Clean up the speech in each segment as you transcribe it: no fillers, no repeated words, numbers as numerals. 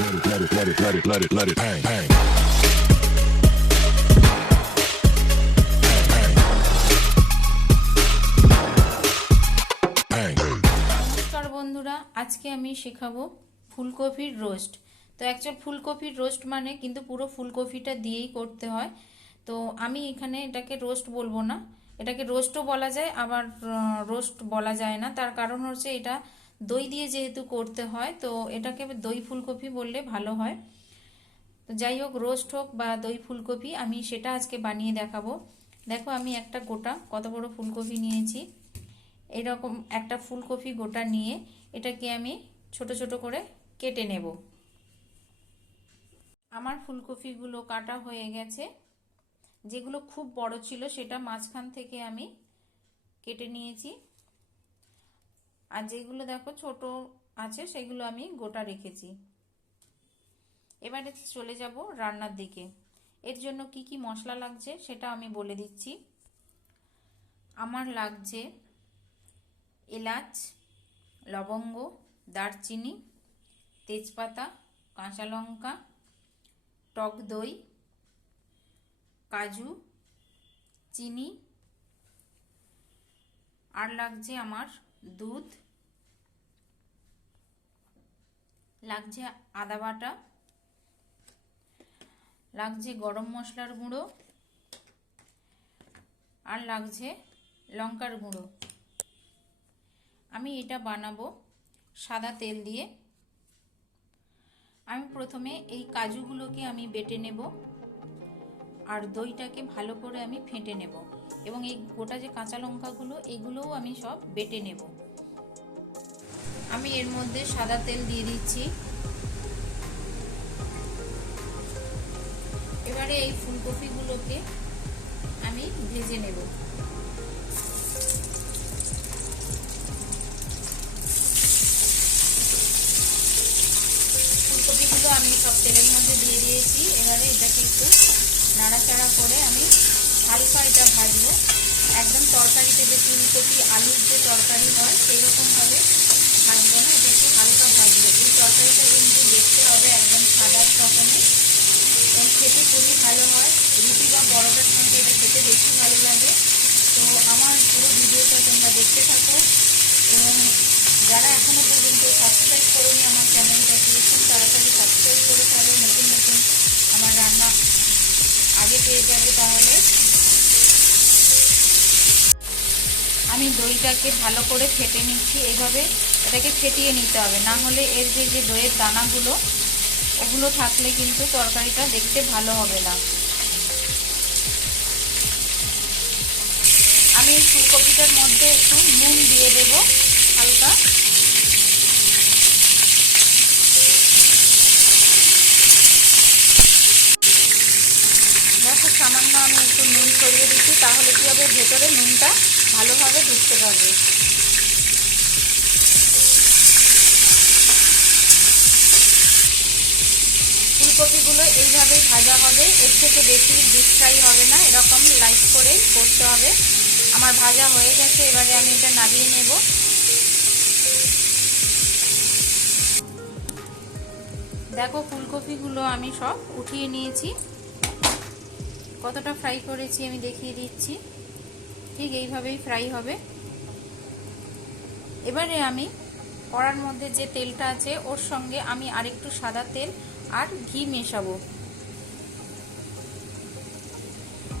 let it hang, hang. নমস্কার বন্ধুরা, আজকে আমি শেখাবো ফুলকপির রোস্ট। তো অ্যাকচুয়াল ফুলকপির রোস্ট মানে কিন্তু পুরো ফুলকপিটা দিয়েই করতে হয়। তো আমি এখানে এটাকে রোস্ট বলবো না, এটাকে রোস্টও বলা যায় আবার রোস্ট বলা যায় না। তার কারণ হচ্ছে এটা দই দিয়ে যেহেতু করতে হয়, তো এটাকে দই ফুলকপি বললে ভালো হয়। তো যাই হোক, রোস্ট হোক বা দই ফুলকপি, আমি সেটা আজকে বানিয়ে দেখাবো। দেখো, আমি একটা গোটা কত বড় ফুলকপি নিয়েছি। এরকম একটা ফুলকপি গোটা নিয়ে এটাকে আমি ছোট ছোট করে কেটে নেব। আমার ফুলকপিগুলো কাটা হয়ে গেছে। যেগুলো খুব বড় ছিল সেটা মাঝখান থেকে আমি কেটে নিয়েছি, আর যেগুলো দেখো ছোট আছে সেগুলো আমি গোটা রেখেছি। এবারে চলে যাব রান্নার দিকে। এর জন্য কি কি মশলা লাগছে সেটা আমি বলে দিচ্ছি। আমার লাগছে এলাচ, লবঙ্গ, দারচিনি, তেজপাতা, কাঁচা লঙ্কা, টক দই, কাজু, চিনি, আর লাগছে আমার দুধ, লাগছে আদা বাটা, লাগছে গরম মশলার গুঁড়ো, আর লাগছে লঙ্কার গুঁড়ো। আমি এটা বানাবো সাদা তেল দিয়ে। আমি প্রথমে এই কাজুগুলোকে আমি বেটে নেব, আর দইটাকে ভালো করে আমি ফেটে নেব, এবং এই গোটা যে কাঁচা লঙ্কাগুলো এগুলোও আমি সব বেটে নেব। আমি এর মধ্যে সাদা তেল দিয়ে দিচ্ছি। এবারে এই ফুলকপিগুলোকে আমি ভেজে নেব। ফুলকপিগুলো আমি সব তেলের মধ্যে দিয়ে দিয়েছি। এবারে এটাকে একটু নাড়াচাড়া করে আমি হালকা এটা ভাজবো। একদম তরকারিতে যে ফুলকপি আলুর যে তরকারি হয় সেই রকমভাবে ভাজবো না, এটা একটু হালকা ভাজবো। এই তরকারিটা কিন্তু দেখতে হবে একদম সাদা রকমের, এবং খেতে খুবই ভালো হয়। রুটি বা পরোটার সঙ্গে এটা খেতে বেশি ভালো লাগে। তো আমার পুরো ভিডিওটা তোমরা দেখতে থাকো, এবং যারা এখনো পর্যন্ত সাবস্ক্রাইব করেনি আমার চ্যানেলটাকে, খুব তাড়াতাড়ি সাবস্ক্রাইব করে তাহলে নতুন নতুন আমার রান্না আগে পেয়ে যাবে। তাহলে আমি দইটাকে ভালো করে ফেটে নিচ্ছি। এইভাবে এটাকে ফেটিয়ে নিতে হবে, না হলে এর যে দইয়ের দানাগুলো ওগুলো থাকলে কিন্তু তরকারিটা দেখতে ভালো হবে না। আমি এই ফুলকপিটার মধ্যে একটু নুন দিয়ে দেব হালকা। দেখো, সামান্য আমি একটু নুন ছড়িয়ে দিচ্ছি, তাহলে কি হবে, ভেতরে নুনটা ভালোভাবে ঢুকতে পারবে। ফুলকপিগুলো এইভাবেই ভাজা হবে, এর থেকে বেশি ডিপ ফ্রাই হবে না, এরকম লাইট করে করতে হবে। আমার ভাজা হয়ে গেছে, এবারে আমি এটা নামিয়ে নেব। দেখো, ফুলকপিগুলো আমি সব উঠিয়ে নিয়েছি। কতটা ফ্রাই করেছি আমি দেখিয়ে দিচ্ছি। ঠিক এইভাবেই ফ্রাই হবে। এবারে আমি কড়ার মধ্যে যে তেলটা আছে ওর সঙ্গে আমি আরেকটু সাদা তেল আর ঘি মেশাবো।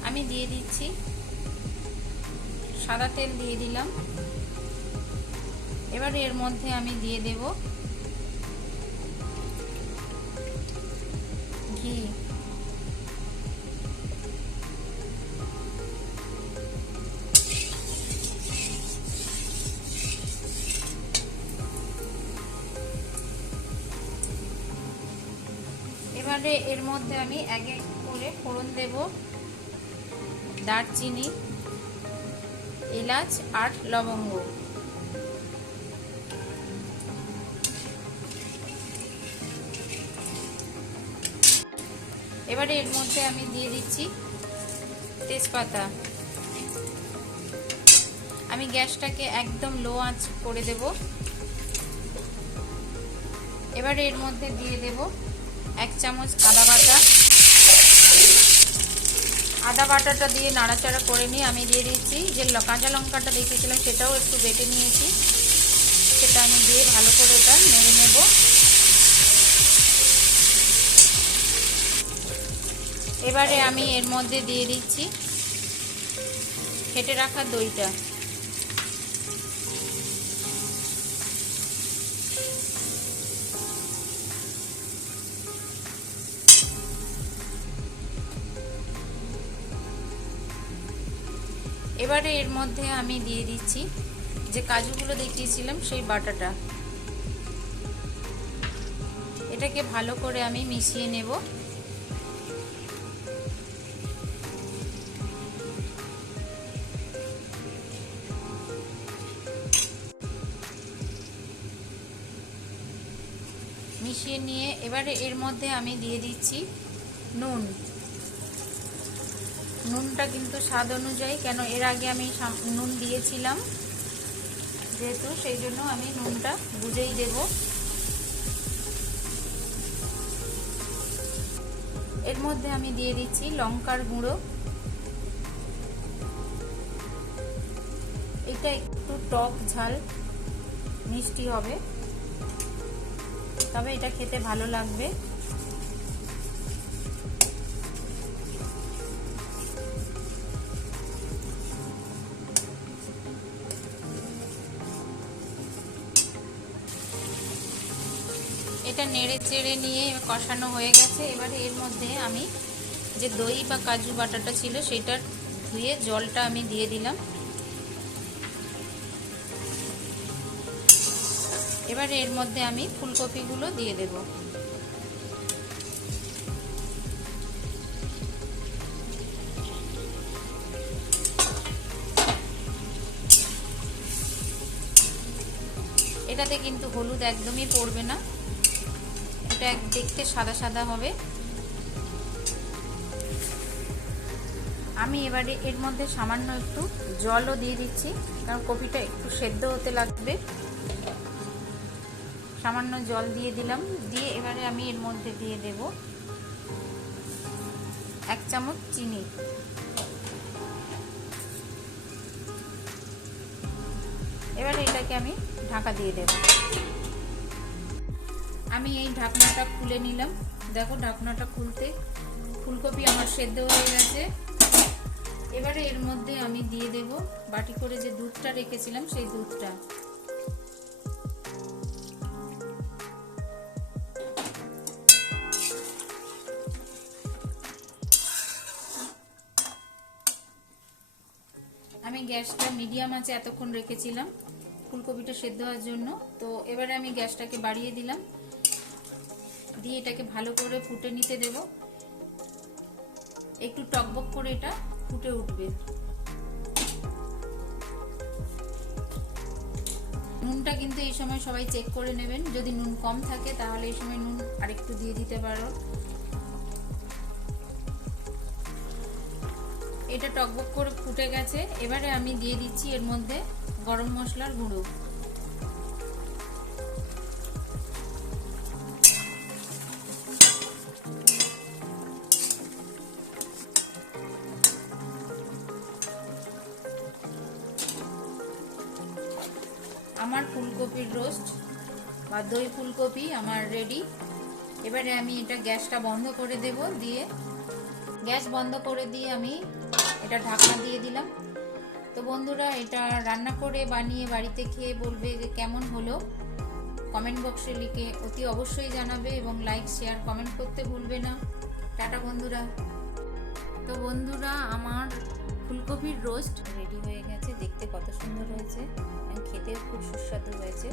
আমি দিয়ে দিচ্ছি, সাদা তেল দিয়ে দিলাম। এবারে এর মধ্যে আমি দিয়ে দেব ঘি। এবারে এর মধ্যে আমি এক এক করে ফোড়ন দেব, দারচিনি, এলাচ আর লবঙ্গ। এবারে এর মধ্যে আমি দিয়ে দিচ্ছি তেজপাতা। আমি গ্যাসটাকে একদম লো আঁচ করে দেব। এবারে এর মধ্যে দিয়ে দেব 1 চামচ আদা বাটা। আদা বাটাটা দিয়ে নাড়াচাড়া করে নিয়ে আমি দিয়ে দিচ্ছি যে কাঁচা লঙ্কাটা দেখিয়েছিলাম সেটাও একটু বেটে নিয়েছি, সেটা আমি দিয়ে ভালো করে এটা নেড়ে নেব। এবারে আমি এর মধ্যে দিয়ে দিচ্ছি ফেটে রাখা দইটা। এবারে এর মধ্যে আমি দিয়ে দিচ্ছি যে কাজুগুলো দেখিয়েছিলাম সেই বাটাটা। এটাকে ভালো করে আমি মিশিয়ে নেব। মিশিয়ে নিয়ে এবারে এর মধ্যে আমি দিয়ে দিচ্ছি নুন। নুনটা কিন্তু স্বাদ অনুযায়ী, কেন এর আগে আমি নুন দিয়েছিলাম যেহেতু, সেই জন্য আমি নুনটা বুঝেই দেব। এর মধ্যে আমি দিয়ে দিচ্ছি লঙ্কার গুঁড়ো। এটা একটু টক ঝাল মিষ্টি হবে, তবে এটা খেতে ভালো লাগবে। এটা নেড়ে চেড়ে নিয়ে কষানো হয়ে গেছে। এবারে এর মধ্যে আমি যে দই বা কাজু বাটাটা ছিল সেটার ধুয়ে জলটা আমি দিয়ে দিলাম। এবারে এর মধ্যে আমি ফুলকপিগুলো দিয়ে দেব। এটাতে কিন্তু হলুদ একদমই পড়বে না, এটা দেখতে সাদা সাদা হবে। আমি এবারে এর মধ্যে সামান্য একটু জলও দিয়ে দিচ্ছি, কারণ কপিটা একটু সেদ্ধ হতে লাগবে। সামান্য জল দিয়ে দিলাম, দিয়ে এবারে আমি এর মধ্যে দিয়ে দেব 1 চামচ চিনি। এবারে এটাকে আমি ঢাকা দিয়ে দেব। আমি এই ঢাকনাটা খুলে নিলাম। দেখো ঢাকনাটা খুলতে ফুলকপি আমার সেদ্ধ হয়ে গেছে। এবারে এর মধ্যে আমি দিয়ে দেব বাটি করে যে দুধটা রেখেছিলাম সেই দুধটা। আমি গ্যাসটা মিডিয়াম আঁচে এতক্ষণ রেখেছিলাম ফুলকপিটা সেদ্ধ হওয়ার জন্য। তো এবারে আমি গ্যাসটাকে বাড়িয়ে দিলাম, দিয়ে এটাকে ভালো করে ফুটে নিতে দেব। একটু টকবক করে এটা ফুটে উঠবে। নুনটা কিন্তু এই সময় সবাই চেক করে নেবেন, যদি নুন কম থাকে তাহলে এই সময় নুন আরেকটু দিয়ে দিতে পারো। এটা টকবক করে ফুটে গেছে। এবারে আমি দিয়ে দিচ্ছি এর মধ্যে গরম মশলার গুঁড়ো। আমার ফুলকপির রোস্ট বা দই ফুলকপি আমার রেডি। এবারে আমি এটা গ্যাসটা বন্ধ করে দেব, দিয়ে গ্যাস বন্ধ করে দিয়ে আমি এটা ঢাকনা দিয়ে দিলাম। তো বন্ধুরা, এটা রান্না করে বানিয়ে বাড়িতে খেয়ে বলবে যে কেমন হলো, কমেন্ট বক্সে লিখে অতি অবশ্যই জানাবে এবং লাইক শেয়ার কমেন্ট করতে ভুলবে না। টাটা বন্ধুরা। তো বন্ধুরা, আমার ফুলকপির রোস্ট রেডি হয়ে গেছে। দেখতে কত সুন্দর হয়েছে, খেতেও খুব সুস্বাদু হয়েছে।